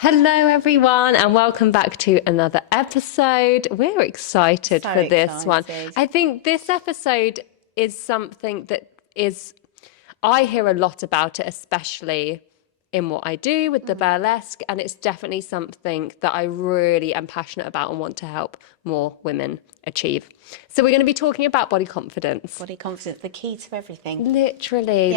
Hello, everyone, and welcome back to another episode. We're excited for this one. I think this episode is something that I hear a lot about it, especially in what I do with the burlesque, and it's definitely something that I really am passionate about and want to help more women achieve. So we're going to be talking about body confidence. Body confidence, the key to everything. Literally,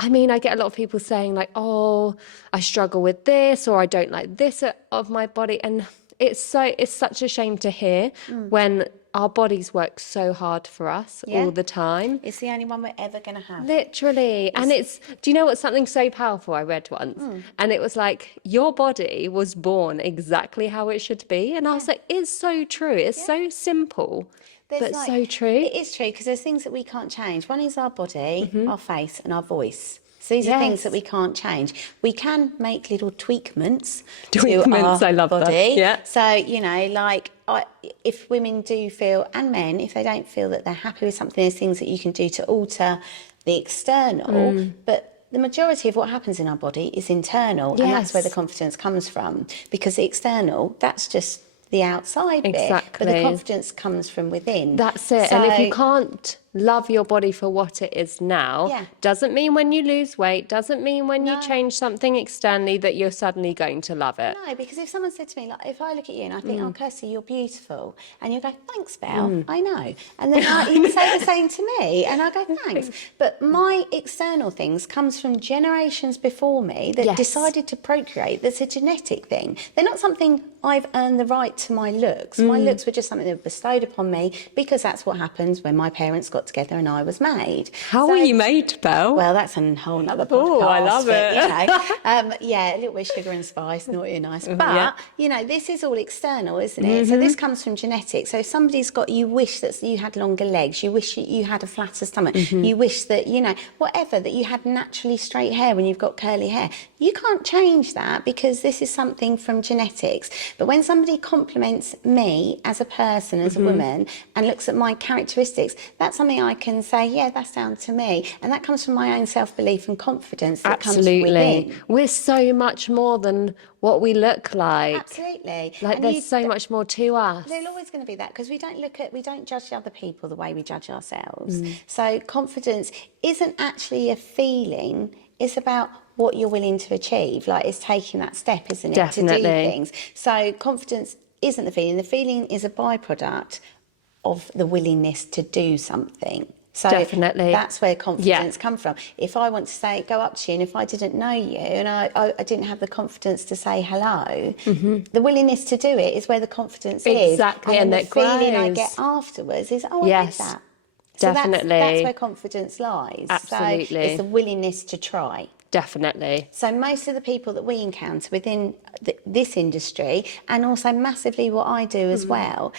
I get a lot of people saying like, oh, I struggle with this, or I don't like this of my body. And it's such a shame to hear when our bodies work so hard for us all the time. It's the only one we're ever going to have. Literally. And do you know what's something so powerful I read once? And it was like, your body was born exactly how it should be. And I was like, it's so true. It's so simple. But so true. It is true, because there's things that we can't change. One is our body, our face, and our voice. So these are things that we can't change. We can make little tweakments to our I love body. That. Yeah. So, if women do feel, and men, if they don't feel that they're happy with something, there's things that you can do to alter the external. But the majority of what happens in our body is internal. And that's where the confidence comes from. Because the external, that's just the outside bit, but the confidence comes from within. That's it. And if you can't love your body for what it is now, doesn't mean when you lose weight, doesn't mean when you change something externally that you're suddenly going to love it. No, because if someone said to me, like, if I look at you and I think, oh, Kirsty, you're beautiful, and you go, thanks, Belle, I know. And then you say the same to me, and I go, thanks. But my external things comes from generations before me that decided to procreate. That's a genetic thing. They're not something I've earned the right to my looks. My looks were just something that was bestowed upon me because that's what happens when my parents got together and I was made. How were you made, Belle? Well, that's a whole nother podcast. Oh, I love it. A little bit of sugar and spice, naughty and nice. But, this is all external, isn't it? So this comes from genetics. So if somebody's got, you wish that you had longer legs, you wish you had a flatter stomach, you wish that, whatever, that you had naturally straight hair when you've got curly hair. You can't change that because this is something from genetics. But when somebody compliments me as a person, as a woman, and looks at my characteristics, that's something I can say, yeah, that's down to me. And that comes from my own self-belief and confidence that comes from within. We're so much more than what we look like. Absolutely. Like, there's so much more to us. There's always going to be that, because we don't judge other people the way we judge ourselves. So confidence isn't actually a feeling, it's about what you're willing to achieve. Like, it's taking that step, isn't it? Definitely. To do things. So confidence isn't the feeling. The feeling is a byproduct of the willingness to do something. So definitely. That's where confidence comes from. If I want to go up to you, and if I didn't know you and I didn't have the confidence to say hello, the willingness to do it is where the confidence is. Exactly, and the feeling I get afterwards is, I did that. So definitely. That's where confidence lies. Absolutely. So it's the willingness to try. Definitely. So most of the people that we encounter within this industry, and also massively what I do as well,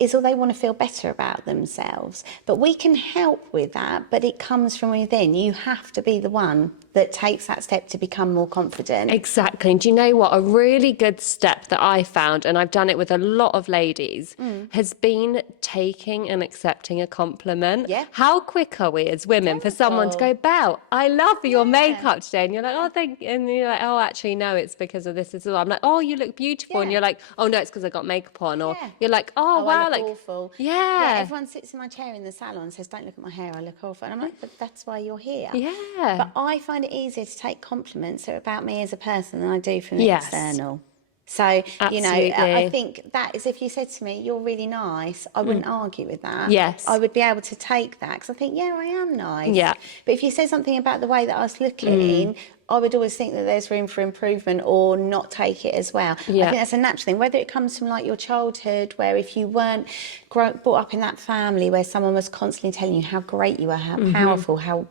is all they want to feel better about themselves. But we can help with that, but it comes from within. You have to be the one that takes that step to become more confident. Exactly. And do you know what? A really good step that I found, and I've done it with a lot of ladies, has been taking and accepting a compliment. Yeah. How quick are we as women for someone to go, Belle, I love your makeup today? And you're like, oh, thank you. And you're like, oh, actually, no, it's because of this as well. I'm like, oh, you look beautiful. And you're like, oh, no, it's because I got makeup on. Or you're like, oh, wow. I look awful. Yeah, everyone sits in my chair in the salon and says, don't look at my hair, I look awful. And I'm like, but that's why you're here. Yeah. But I find it easier to take compliments that are about me as a person than I do from the external. So, absolutely. I think that is, if you said to me, you're really nice, I wouldn't argue with that. Yes. I would be able to take that, because I think, yeah, I am nice. Yeah. But if you said something about the way that I was looking, I would always think that there's room for improvement, or not take it as well. Yeah. I think that's a natural thing, whether it comes from like your childhood, where if you weren't brought up in that family where someone was constantly telling you how great you are, how powerful, how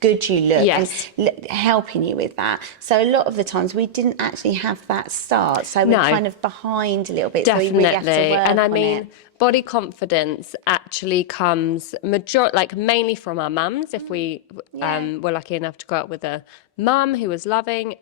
good you look, and helping you with that. So a lot of the times we didn't actually have that start, so we're kind of behind a little bit. Definitely. So we really have to work and I on mean, it. body confidence actually comes mainly from our mums. If we were lucky enough to grow up with a mum who was loving,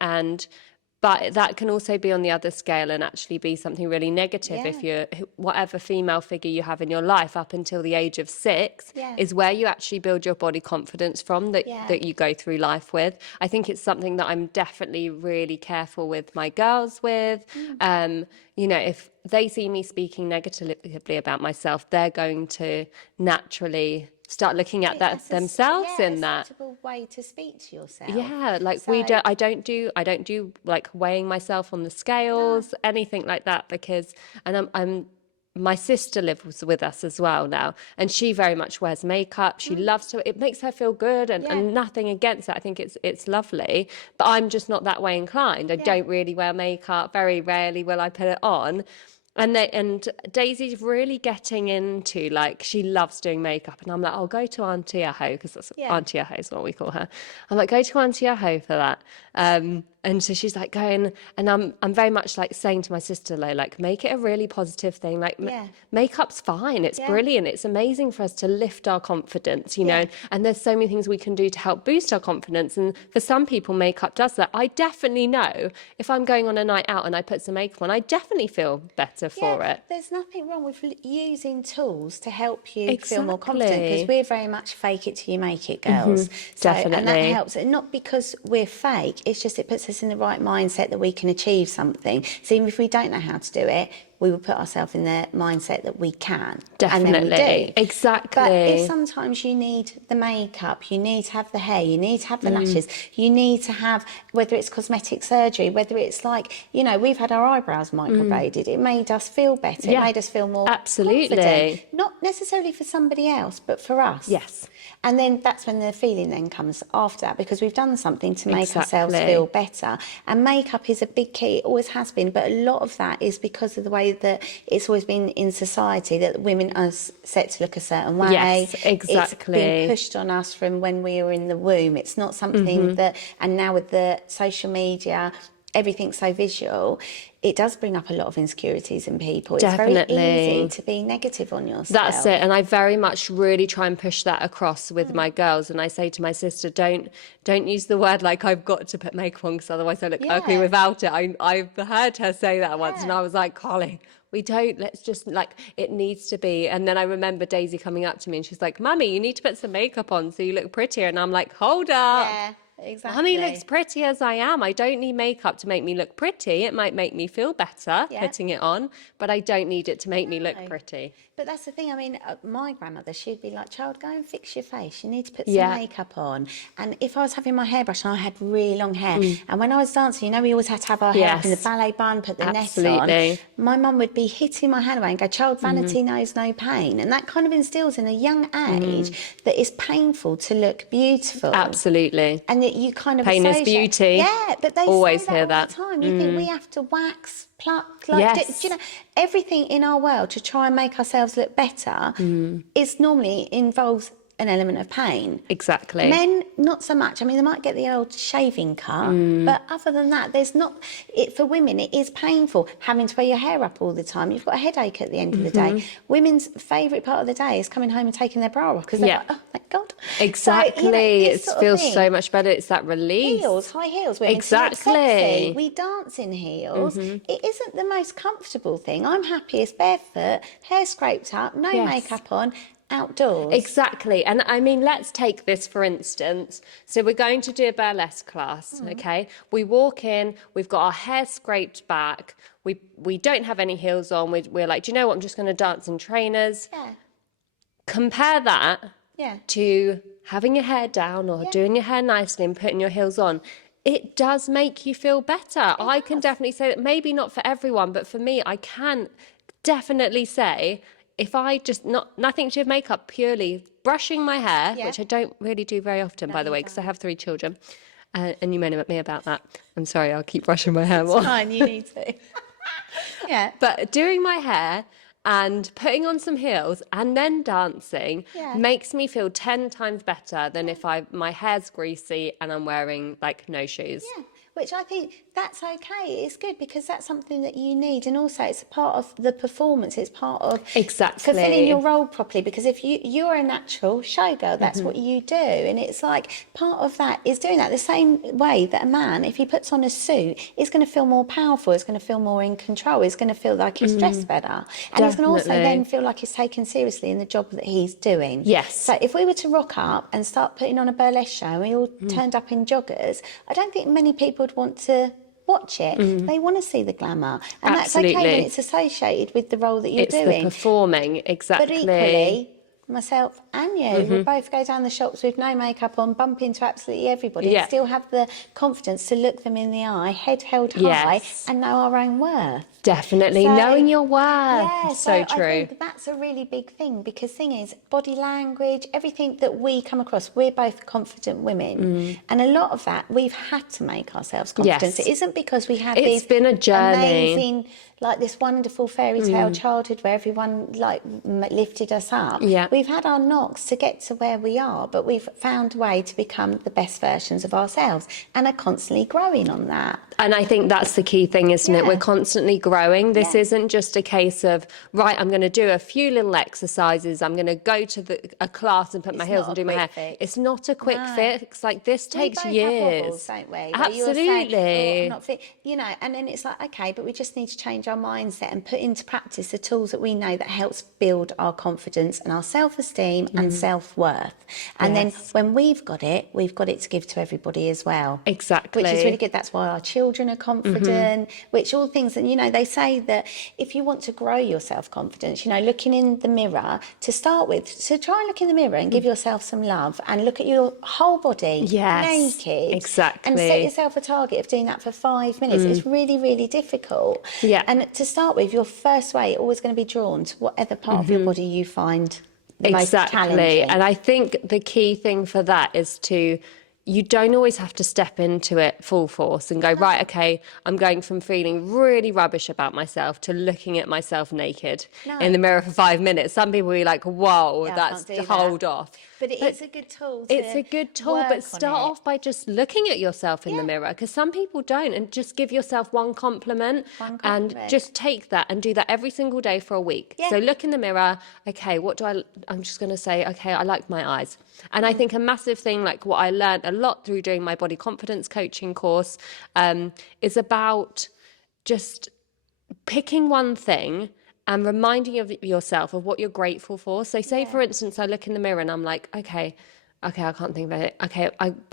But that can also be on the other scale and actually be something really negative if you're, whatever female figure you have in your life up until the age of 6 is where you actually build your body confidence from, that you go through life with. I think it's something that I'm definitely really careful with my girls with. You know, if they see me speaking negatively about myself, they're going to naturally start looking at that themselves in that. Acceptable way to speak to yourself. Yeah, like I don't do like weighing myself on the scales, anything like that, because I'm my sister lives with us as well now, and she very much wears makeup. She loves to, it makes her feel good, and nothing against it. I think it's lovely, but I'm just not that way inclined. I don't really wear makeup. Very rarely will I put it on. And Daisy's really getting into, like, she loves doing makeup, and I'm like, I'll go to Auntie Aho, because that's Auntie Aho is what we call her. I'm like, go to Auntie Aho for that. And so she's like going, and I'm very much like saying to my sister, like, make it a really positive thing. Like, makeup's fine. It's brilliant. It's amazing for us to lift our confidence, you know, and there's so many things we can do to help boost our confidence. And for some people, makeup does that. I definitely know if I'm going on a night out and I put some makeup on, I definitely feel better for it. There's nothing wrong with using tools to help you feel more confident, because we're very much fake it till you make it girls. Definitely. And that helps. And not because we're fake, it's just it puts us in the right mindset that we can achieve something. So even if we don't know how to do it, we will put ourselves in the mindset that we can. Definitely. And then we do. Exactly. But if sometimes you need the makeup, you need to have the hair, you need to have the lashes, you need to have, whether it's cosmetic surgery, whether it's like, you know, we've had our eyebrows microbladed. It made us feel better. It made us feel more confident. Not necessarily for somebody else, but for us. Yes. And then that's when the feeling then comes after that, because we've done something to make ourselves feel better. And makeup is a big key. It always has been. But a lot of that is because of the way that it's always been in society, that women are set to look a certain way. Yes, exactly. It's been pushed on us from when we were in the womb. It's not something that, and now with the social media, everything's so visual, it does bring up a lot of insecurities in people. It's very easy to be negative on yourself. That's it. And I very much really try and push that across with my girls. And I say to my sister, don't use the word like I've got to put makeup on because otherwise I look ugly without it. I've heard her say that once, and I was like, Colin, we don't, let's just, like, it needs to be. And then I remember Daisy coming up to me and she's like, Mummy, you need to put some makeup on so you look prettier. And I'm like, hold up. Yeah. Exactly. Mummy looks pretty as I am. I don't need makeup to make me look pretty. It might make me feel better putting it on, but I don't need it to make me look pretty. But that's the thing. I mean, my grandmother, she'd be like, child, go and fix your face. You need to put some makeup on. And if I was having my hairbrush and I had really long hair, and when I was dancing, you know, we always had to have our hair up in the ballet bun, put the net on. My mum would be hitting my hand away and go, child, vanity knows no pain. And that kind of instills in a young age that it's painful to look beautiful. Absolutely. And that you kind of pain is beauty. Yeah, but they always say hear that that all the time. You think we have to wax, pluck, like, do you know, everything in our world to try and make ourselves look better is normally involves an element of pain. Exactly. Men, not so much. I mean, they might get the old shaving cut, but other than that, there's not. For women, it is painful having to wear your hair up all the time. You've got a headache at the end of the day. Women's favourite part of the day is coming home and taking their bra off because they're like, oh, thank God. Exactly. So, you know, it feels so much better. It's that release. Heels, high heels. Women sexy. We dance in heels. It isn't the most comfortable thing. I'm happiest barefoot, hair scraped up, no makeup on, outdoors. Exactly. And I mean, let's take this for instance. So we're going to do a burlesque class, okay? We walk in, we've got our hair scraped back, we don't have any heels on, we're like, do you know what, I'm just going to dance in trainers. Compare that to having your hair down or doing your hair nicely and putting your heels on. It does make you feel better. I can definitely say that, maybe not for everyone, but for me, I can definitely say, if I just, nothing to do with makeup, purely brushing my hair, which I don't really do very often, by the way, because I have 3 children, and you moan at me about that. I'm sorry, I'll keep brushing my hair more. It's fine, you need to. But doing my hair and putting on some heels and then dancing makes me feel 10 times better than if my hair's greasy and I'm wearing, like, no shoes. which I think that's okay. It's good because that's something that you need. And also it's a part of the performance. It's part of fulfilling your role properly. Because if you're a natural showgirl, that's what you do. And it's like part of that is doing that the same way that a man, if he puts on a suit, is going to feel more powerful. It's going to feel more in control. It's going to feel like he's dressed better. And he's going to also then feel like he's taken seriously in the job that he's doing. Yes. So if we were to rock up and start putting on a burlesque show and we all turned up in joggers, I don't think many people would want to watch it. They want to see the glamour. And Absolutely. That's okay when it's associated with the role that you're doing. It's the performing, exactly. But equally, myself and you will both go down the shops with no makeup on, bump into absolutely everybody and still have the confidence to look them in the eye, head held high, and know our own worth. Definitely, knowing your worth. Yeah, so true. I think that's a really big thing, because thing is, body language, everything that we come across, we're both confident women, and a lot of that we've had to make ourselves confident. Yes. It isn't because we had It's been a journey. amazing, like this wonderful fairy tale childhood where everyone like lifted us up. Yeah. We've had our knocks to get to where we are, but we've found a way to become the best versions of ourselves and are constantly growing on that. And I think that's the key thing, isn't it? We're constantly growing. This isn't just a case of, right, I'm going to do a few little exercises. I'm going to go to a class and put my heels and do my hair. Fix. It's not a quick fix. Like, this takes years. Have wobbles, don't we? Absolutely. Saying, I'm not fit, and then it's like, okay, but we just need to change our mindset and put into practice the tools that we know that helps build our confidence and our self-esteem and self-worth. And then when we've got it to give to everybody as well. Exactly. Which is really good. That's why our children are confident, which all things, and they say that if you want to grow your self-confidence, looking in the mirror to start with, so try and look in the mirror and give yourself some love and look at your whole body naked. Exactly. And set yourself a target of doing that for 5 minutes. It's really, really difficult. Yeah. And to start with, your first way always going to be drawn to whatever part of your body you find the most challenging. And I think the key thing for that is you don't always have to step into it full force and go, right, okay, I'm going from feeling really rubbish about myself to looking at myself naked in the mirror for 5 minutes. Some people will be like, whoa, that's hold off. But it's a good tool. It's a good tool, but start off by just looking at yourself in the mirror, because some people don't, and just give yourself one compliment and just take that and do that every single day for a week. So look in the mirror, okay, I'm just going to say, okay, I like my eyes. And I think a massive thing, like what I learned a lot through doing my body confidence coaching course, is about just picking one thing and reminding yourself of what you're grateful for. So say, for instance, I look in the mirror and I'm like, okay, I can't think of it. Okay,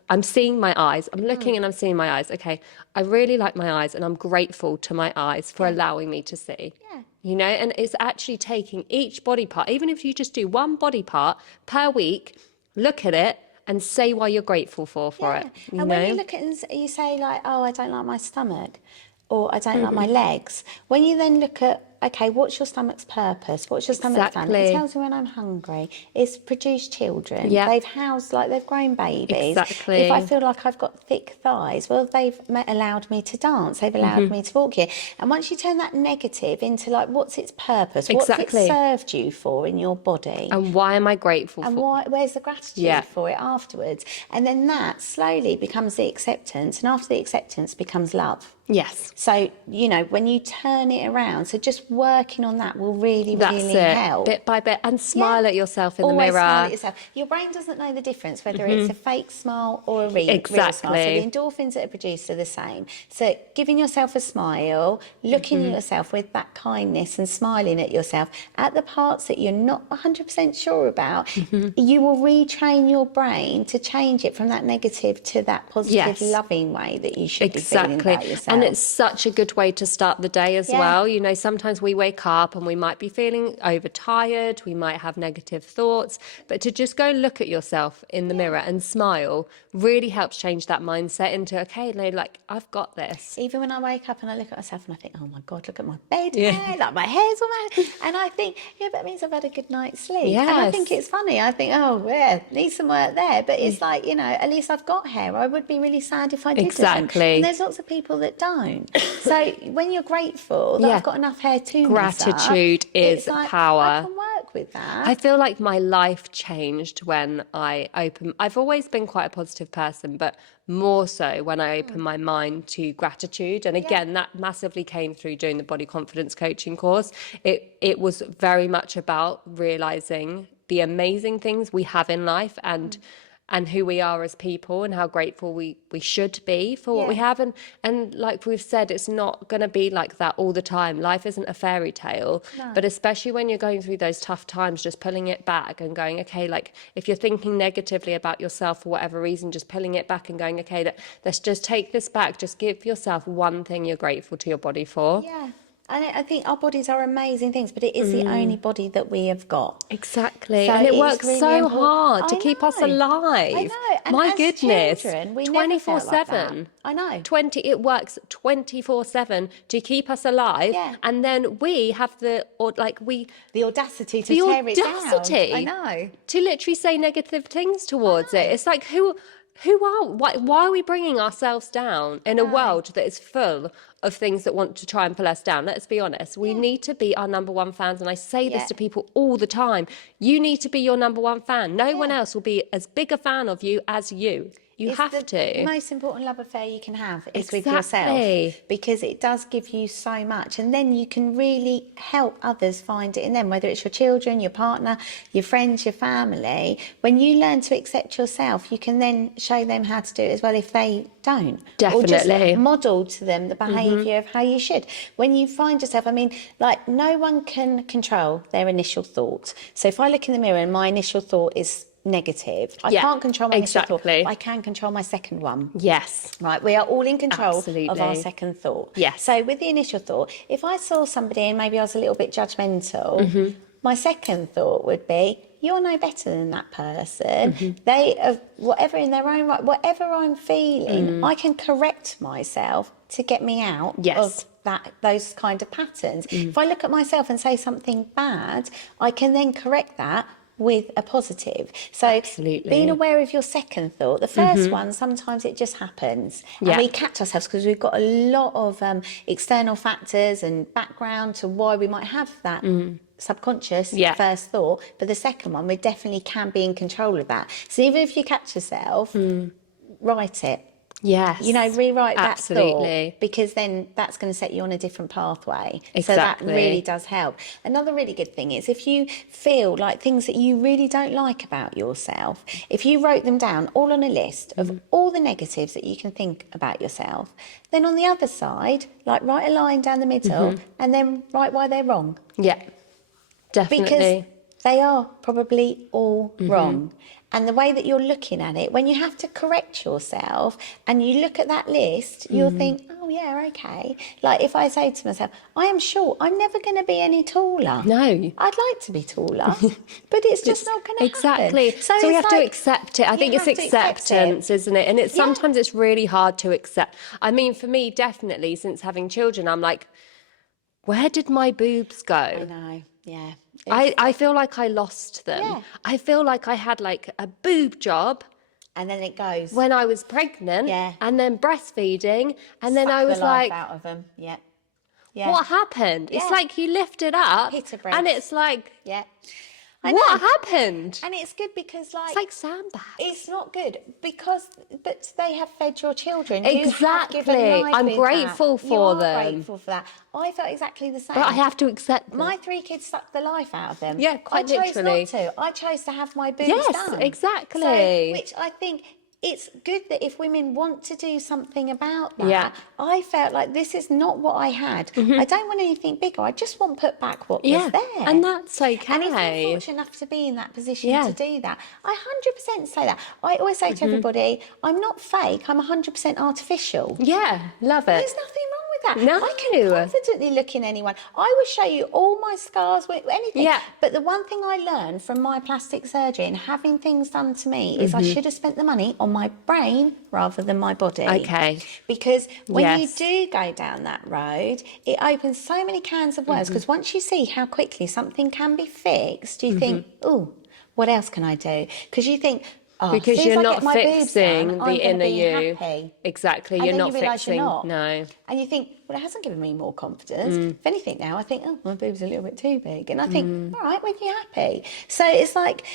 I'm seeing my eyes. I'm looking and I'm seeing my eyes. Okay, I really like my eyes and I'm grateful to my eyes for allowing me to see. Yeah. And it's actually taking each body part, even if you just do one body part per week, look at it and say why you're grateful for it. And when you look at it and you say like, oh, I don't like my stomach, or I don't like my legs, when you then look at, okay, what's your stomach's purpose? What's your stomach done? It tells me when I'm hungry. It's produced children. They've housed, they've grown babies. Exactly. If I feel like I've got thick thighs, well, they've allowed me to dance. They've allowed me to walk here. And once you turn that negative into what's its purpose? What's it served you for in your body? And why am I grateful for? And where's the gratitude for it afterwards? And then that slowly becomes the acceptance. And after the acceptance becomes love. Yes. So, when you turn it around, so just working on that will really help. Bit by bit. And smile at yourself in the mirror. Smile at yourself. Your brain doesn't know the difference, whether it's a fake smile or a real smile. So the endorphins that are produced are the same. So giving yourself a smile, looking at yourself with that kindness and smiling at yourself at the parts that you're not 100% sure about, you will retrain your brain to change it from that negative to that positive, loving way that you should be feeling about yourself. And it's such a good way to start the day as well. Sometimes we wake up and we might be feeling overtired, we might have negative thoughts, but to just go look at yourself in the mirror and smile really helps change that mindset into, okay, I've got this. Even when I wake up and I look at myself and I think, oh my God, look at my bed hair, my hair's all mad. And I think, that means I've had a good night's sleep. Yes. And I think it's funny. I think, need some work there. But it's at least I've got hair. I would be really sad if I didn't. Exactly. And there's lots of people that don't. So when you're grateful that I've got enough hair to gratitude is power. I can work work with that. I feel like my life changed when I've always been quite a positive person, but more so when I opened my mind to gratitude. And again, that massively came through doing the body confidence coaching course. It was very much about realizing the amazing things we have in life and who we are as people and how grateful we should be for what we have. And like we've said, it's not going to be like that all the time. Life isn't a fairy tale, but especially when you're going through those tough times, just pulling it back and going, okay, like if you're thinking negatively about yourself for whatever reason, just pulling it back and going, okay, let's just take this back. Just give yourself one thing you're grateful to your body for. Yeah. And I think our bodies are amazing things, but it is the only body that we have got. Exactly. So and it works really so important. hard to keep us alive. I know. And my as goodness. Children, we 24/7. Like that. I know. It works 24/7 to keep us alive. Yeah. And then we have the audacity to tear it down. I know. To literally say negative things towards it. It's like why are we bringing ourselves down in a world that is full of things that want to try and pull us down? Let's be honest. We need to be our number one fans. And I say this to people all the time. You need to be your number one fan. No one else will be as big a fan of you as you. You have to. The most important love affair you can have is with yourself, because it does give you so much, and then you can really help others find it in them, whether it's your children, your partner, your friends, your family. When you learn to accept yourself, you can then show them how to do it as well if they don't. Definitely. Or just model to them the behaviour of how you should. When you find yourself, I mean, like no one can control their initial thought. So if I look in the mirror and my initial thought is negative, I can't control my initial thought. I can control my second one. Yes. Right, we are all in control of our second thought. Yes. So with the initial thought, if I saw somebody and maybe I was a little bit judgmental, my second thought would be, you're no better than that person. They have whatever in their own right, whatever I'm feeling, I can correct myself to get me out of those kind of patterns. If I look at myself and say something bad, I can then correct that with a positive. So being aware of your second thought, the first one, sometimes it just happens. And we catch ourselves because we've got a lot of external factors and background to why we might have that subconscious first thought. But the second one, we definitely can be in control of that. So even if you catch yourself, write it. Yes. You know, rewrite that thought, because then that's going to set you on a different pathway. Exactly. So that really does help. Another really good thing is if you feel like things that you really don't like about yourself, if you wrote them down all on a list of all the negatives that you can think about yourself, then on the other side, like write a line down the middle and then write why they're wrong. Yeah, definitely. Because they are probably all wrong. And the way that you're looking at it, when you have to correct yourself and you look at that list, you'll think, oh, yeah, okay. Like if I say to myself, I am short, I'm never going to be any taller. No. I'd like to be taller, but it's just not going to happen. Exactly. So we have to accept it. I think it's acceptance, isn't it? And it's sometimes it's really hard to accept. I mean, for me, definitely, since having children, I'm like, where did my boobs go? I know, yeah. I feel like I lost them. Yeah. I feel like I had like a boob job. And then it goes. When I was pregnant. Yeah. And then breastfeeding. And then I was like. Out of them. Yeah. What happened? Yeah. It's like you lift it up. Hit a breast. And it's like. Yeah. What happened? And it's good because it's like sandbags. It's not good but they have fed your children. Exactly. I'm grateful for them. I'm grateful for that. I felt exactly the same. But I have to accept them. My 3 kids sucked the life out of them. Yeah, quite literally. I chose not to. I chose to have my boobs done. Yes, exactly. So, which I think it's good that if women want to do something about that, I felt like this is not what I had. I don't want anything bigger. I just want put back what was there. And that's okay. And if you're fortunate enough to be in that position to do that, I 100% say that. I always say to everybody, I'm not fake, I'm 100% artificial. Yeah, love it. There's nothing wrong with that. No. I can confidently look in anyone. I will show you all my scars, anything. Yeah. But the one thing I learned from my plastic surgery and having things done to me is I should have spent the money on my brain rather than my body. Okay. Because when you do go down that road, it opens so many cans of worms. Because once you see how quickly something can be fixed, you think, oh, what else can I do? Because you think, because you're not fixing the inner you. Happy. Exactly. And you're then not you realise fixing. you're not. No. And you think, well, it hasn't given me more confidence. If anything now, I think, oh, my boobs are a little bit too big. And I think, all right, when you're happy. So it's like,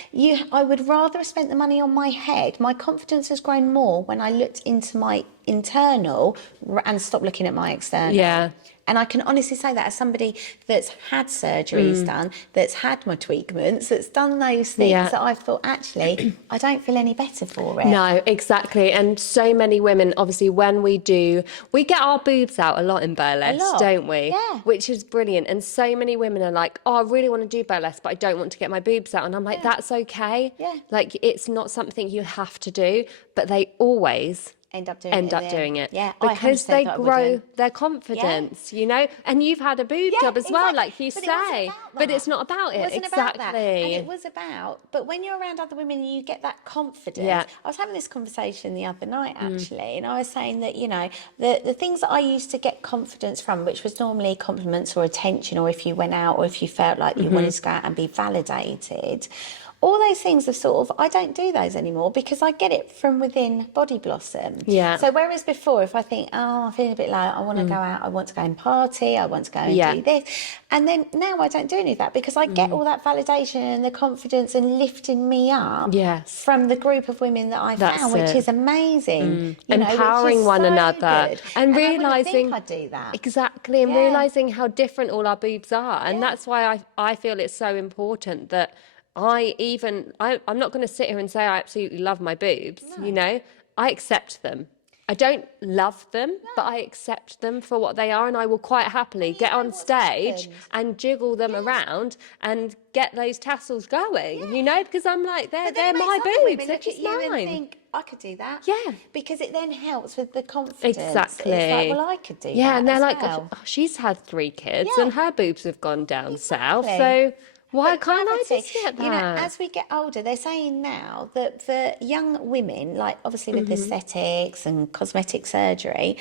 I would rather have spent the money on my head. My confidence has grown more when I looked into my internal and stopped looking at my external. Yeah. And I can honestly say that as somebody that's had surgeries done, that's had my tweakments, that's done those things, that I've thought, actually, I don't feel any better for it. No, exactly. And so many women, obviously, when we get our boobs out a lot in burlesque, don't we? Yeah. Which is brilliant. And so many women are like, oh, I really want to do burlesque, but I don't want to get my boobs out. And I'm like, that's okay. Yeah. Like, it's not something you have to do, but they always end up doing it. Yeah, because they grow their confidence, you know. And you've had a boob job as well, like you say, but it's not about it. It wasn't about that. And it was about, but when you're around other women, you get that confidence. Yeah. I was having this conversation the other night actually, and I was saying that, you know, the things that I used to get confidence from, which was normally compliments or attention, or if you went out, or if you felt like you wanted to go out and be validated. All those things are sort of, I don't do those anymore because I get it from within BodiBlossom. Yeah. So whereas before, if I think, oh, I'm feeling a bit low, I want to go out, I want to go and party, I want to go and do this. And then now I don't do any of that because I get all that validation and the confidence and lifting me up from the group of women that I found, which is amazing. You empowering know, one so another good. and realising I do that. Exactly, and realising how different all our boobs are. And that's why I feel it's so important that I'm not going to sit here and say I absolutely love my boobs, you know. I accept them. I don't love them, but I accept them for what they are, and I will quite happily get on stage and jiggle them around and get those tassels going, you know, because I'm like, they're my boobs, they're just mine. And think, I could do that. Yeah. Because it then helps with the confidence. Exactly. It's like, well, I could do that. Yeah, and they're like, well. oh, she's had 3 kids and her boobs have gone down south, so why can't I just get that? You know, as we get older, they're saying now that for young women, like obviously with aesthetics and cosmetic surgery,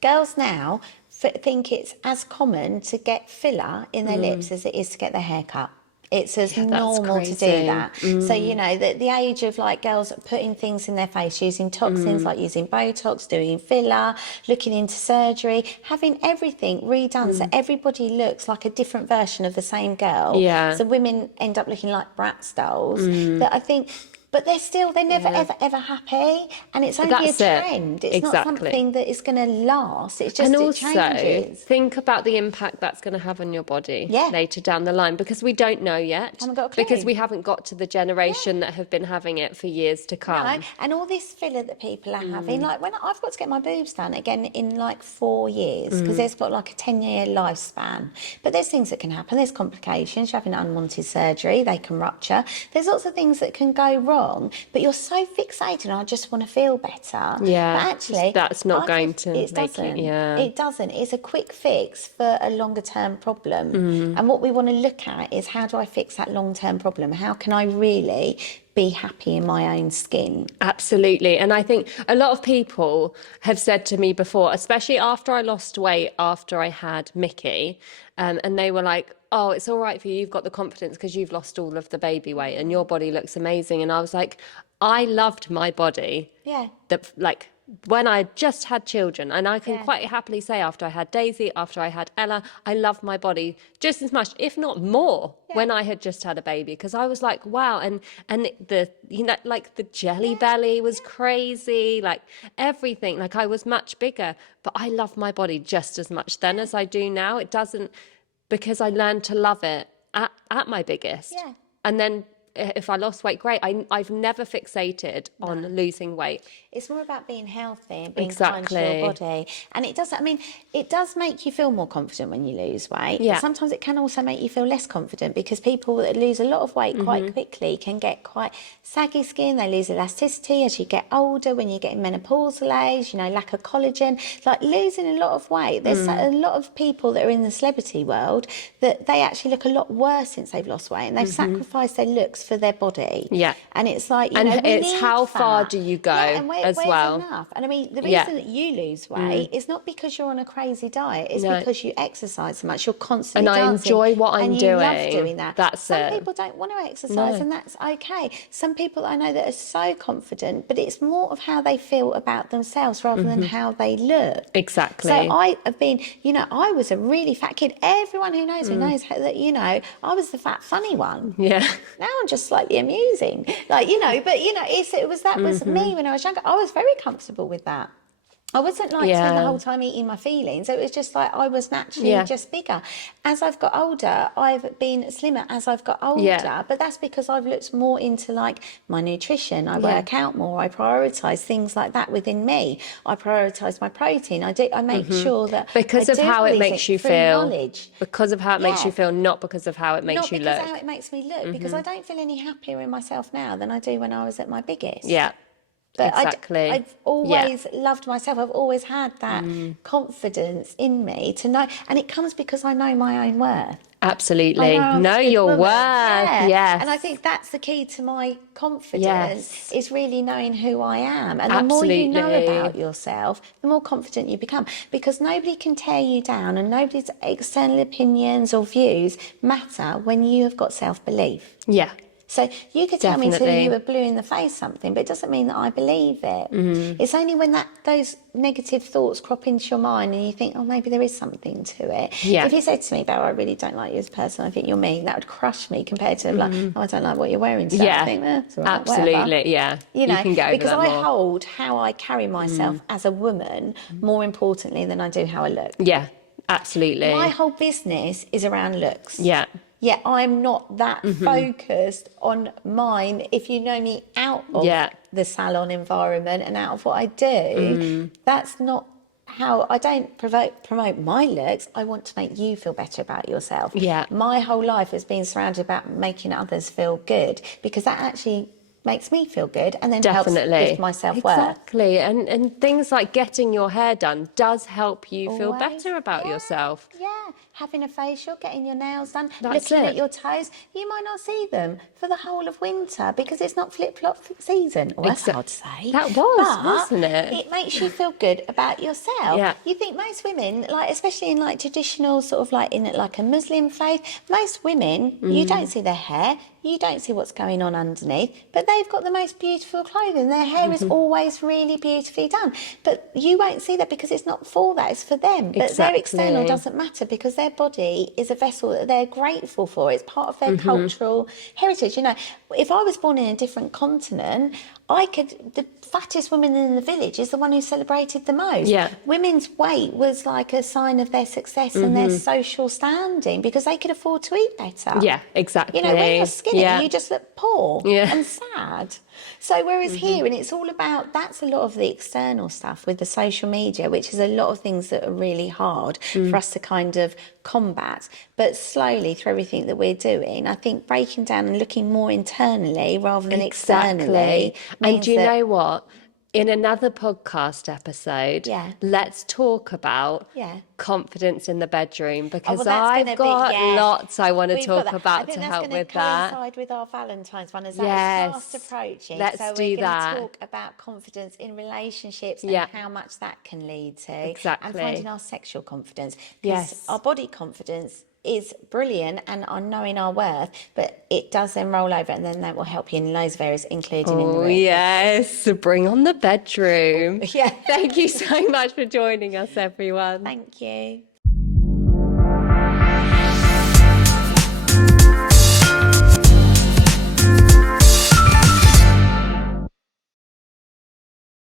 girls now think it's as common to get filler in their lips as it is to get their hair cut. It's as normal to do that. So, you know, the age of like girls putting things in their face, using toxins, like using Botox, doing filler, looking into surgery, having everything redone so everybody looks like a different version of the same girl. Yeah. So women end up looking like Bratz dolls. That I think... But they're never, ever happy. And it's only a trend. It's not something that is going to last. It's just, and also, changes. Think about the impact that's going to have on your body later down the line, because we don't know yet. Haven't got a clue. Because we haven't got to the generation that have been having it for years to come. No, and all this filler that people are having, like when I've got to get my boobs done again in like 4 years, because there's got like a 10-year lifespan. But there's things that can happen. There's complications. You're having unwanted surgery. They can rupture. There's lots of things that can go wrong. But you're so fixated on, I just want to feel better. Yeah, but actually, that's not going to make it. Yeah, it doesn't. It's a quick fix for a longer term problem. And what we want to look at is, how do I fix that long term problem? How can I really be happy in my own skin? Absolutely. And I think a lot of people have said to me before, especially after I lost weight after I had Mickey, and they were like, oh, it's all right for you, you've got the confidence because you've lost all of the baby weight and your body looks amazing. And I was like, I loved my body. Yeah. Like when I just had children, and I can quite happily say after I had Daisy, after I had Ella, I loved my body just as much, if not more, when I had just had a baby, because I was like, wow. And the, you know, like the jelly belly was crazy, like everything, like I was much bigger, but I love my body just as much then as I do now. It doesn't, because I learned to love it at my biggest. Yeah. And then if I lost weight, great. I've never fixated on losing weight. It's more about being healthy and being kind to your body. And it does, I mean, it does make you feel more confident when you lose weight. Yeah. But sometimes it can also make you feel less confident, because people that lose a lot of weight quite quickly can get quite saggy skin. They lose elasticity as you get older, when you get in menopausal age, you know, lack of collagen. Like losing a lot of weight. There's a lot of people that are in the celebrity world that they actually look a lot worse since they've lost weight, and they've sacrificed their looks looks for their body. Yeah. And it's like, it's how far do you go as well. Enough? And I mean, the reason that you lose weight is not because you're on a crazy diet. It's because you exercise so much. You're constantly dancing. And I enjoy what I'm doing. And you love doing that. That's Some people don't want to exercise, and that's okay. Some people I know that are so confident, but it's more of how they feel about themselves rather than how they look. Exactly. So I have been, I was a really fat kid. Everyone who knows me knows that, I was the fat funny one. Yeah. Now I'm just slightly amusing. But that was me when I was younger. I was very comfortable with that. I wasn't like spend the whole time eating my feelings. It was just like I was naturally just bigger. As I've got older, I've been slimmer as I've got older. Yeah. But that's because I've looked more into like my nutrition. I work out more. I prioritise things like that within me. I prioritise my protein. I make sure that because of how it makes you feel. Knowledge. Because of how it makes you feel, not because of how it makes you look. Not because of how it makes me look. Because I don't feel any happier in myself now than I do when I was at my biggest. Yeah. But exactly. I've always loved myself. I've always had that confidence in me to know. And it comes because I know my own worth. Absolutely. Know your worth. Yes. And I think that's the key to my confidence is really knowing who I am. And the more you know about yourself, the more confident you become. Because nobody can tear you down and nobody's external opinions or views matter when you have got self-belief. Yeah. So you could tell me till you were blue in the face something, but it doesn't mean that I believe it. It's only when those negative thoughts crop into your mind and you think, oh, maybe there is something to it. Yeah. If you said to me, Belle, I really don't like you as a person, I think you're mean, that would crush me compared to like, oh, I don't like what you're wearing today. Yeah. I think, it's all right, absolutely, whatever. yeah. You can get over because that I more. hold how I carry myself as a woman more importantly than I do how I look. Yeah, absolutely. My whole business is around looks. Yeah. Yeah, I'm not that focused on mine. If you know me out of the salon environment and out of what I do, that's not how I don't promote my looks. I want to make you feel better about yourself. Yeah. My whole life has been surrounded about making others feel good because that actually makes me feel good and then helps lift my self-worth. Exactly. And things like getting your hair done does help you feel better about yourself. Yeah. Having a facial, getting your nails done, looking at your toes. You might not see them for the whole of winter because it's not flip-flop season. Well, that's hard to say. That was, wasn't it? It makes you feel good about yourself. Yeah. You think most women, like especially in like traditional sort of like in like a Muslim faith, most women, you don't see their hair. You don't see what's going on underneath, but they've got the most beautiful clothing. Their hair is always really beautifully done. But you won't see that because it's not for that, it's for them. But their external doesn't matter because their body is a vessel that they're grateful for. It's part of their cultural heritage. You know, if I was born in a different continent, the fattest woman in the village is the one who celebrated the most. Yeah. Women's weight was like a sign of their success and their social standing because they could afford to eat better. Yeah, exactly. You know, when you're skinny, you just look poor and sad. So whereas here, and it's all about, that's a lot of the external stuff with the social media, which is a lot of things that are really hard for us to kind of combat. But slowly through everything that we're doing, I think breaking down and looking more internally rather than externally. And do you know what? In another podcast episode, let's talk about confidence in the bedroom because I've got lots I want to talk about to help with that. Coincide with our Valentine's one as that is fast approaching. Let's so do that. We're going to talk about confidence in relationships and how much that can lead to. Exactly. And finding our sexual confidence. Because our body confidence is brilliant and on knowing our worth, but it does then roll over and then that will help you in loads of areas, including in the room. Yes, bring on the bedroom. Thank you so much for joining us, everyone. Thank you.